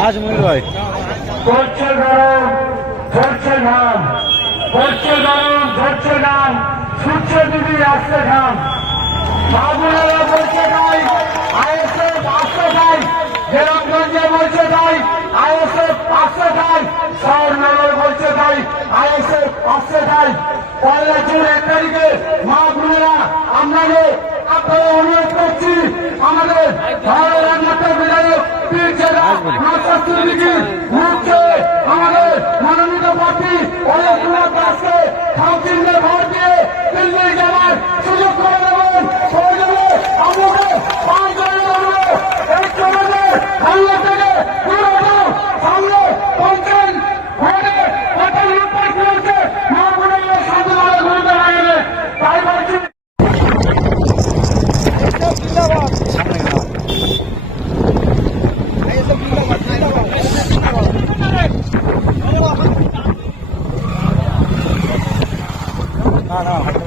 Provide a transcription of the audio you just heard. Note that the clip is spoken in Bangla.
আজ মনির ভাই। পড়ছে গরম ধরছে ঘাম গরম ধরছে ঘাম ছুটছে দিদি আসছে ঘাম। বলছে আইএসএফ চাই পয়লা জুন এক তারিখে মা বোনেরা আপনাকে আপনারা অনুরোধ করছি, আমাদের ভারত রান্নার বিধায়ক no, no.